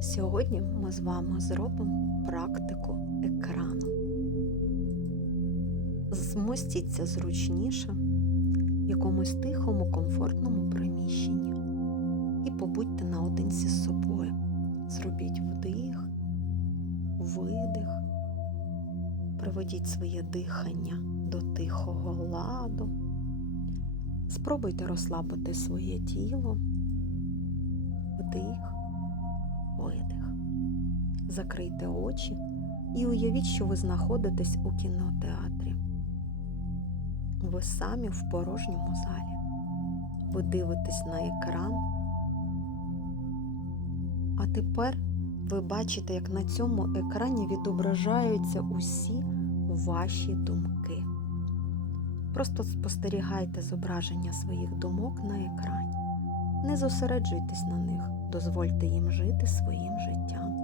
Сьогодні ми з вами зробимо практику екрану. Змостіться зручніше в якомусь тихому, комфортному приміщенні і побудьте наодинці з собою. Зробіть вдих, видих, приведіть своє дихання до тихого ладу. Спробуйте розслабити своє тіло. Вдих. Закрийте очі і уявіть, що ви знаходитесь у кінотеатрі. Ви самі в порожньому залі. Ви дивитесь на екран. А тепер ви бачите, як на цьому екрані відображаються усі ваші думки. Просто спостерігайте зображення своїх думок на екрані. Не зосереджуйтесь на них, дозвольте їм жити своїм життям.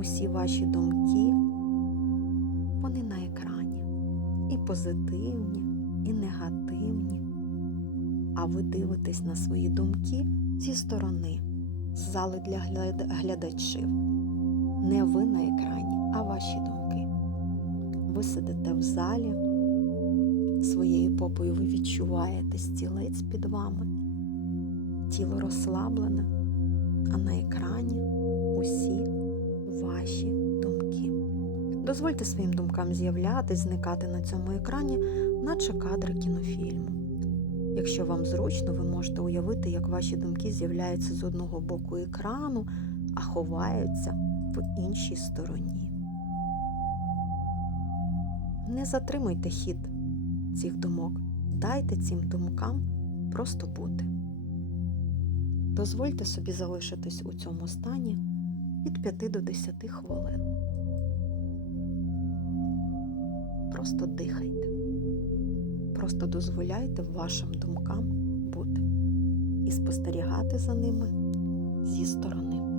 Усі ваші думки, вони на екрані. І позитивні, і негативні. А ви дивитесь на свої думки зі сторони, з зали для глядачів. Не ви на екрані, а ваші думки. Ви сидите в залі, своєю попою ви відчуваєте стілець під вами, тіло розслаблене, а на екрані Дозвольте своїм думкам з'являтись, зникати на цьому екрані, наче кадри кінофільму. Якщо вам зручно, ви можете уявити, як ваші думки з'являються з одного боку екрану, а ховаються в іншій стороні. Не затримуйте хід цих думок, дайте цим думкам просто бути. Дозвольте собі залишитись у цьому стані від 5 до 10 хвилин. Просто дихайте. Просто дозволяйте вашим думкам бути і спостерігати за ними зі сторони.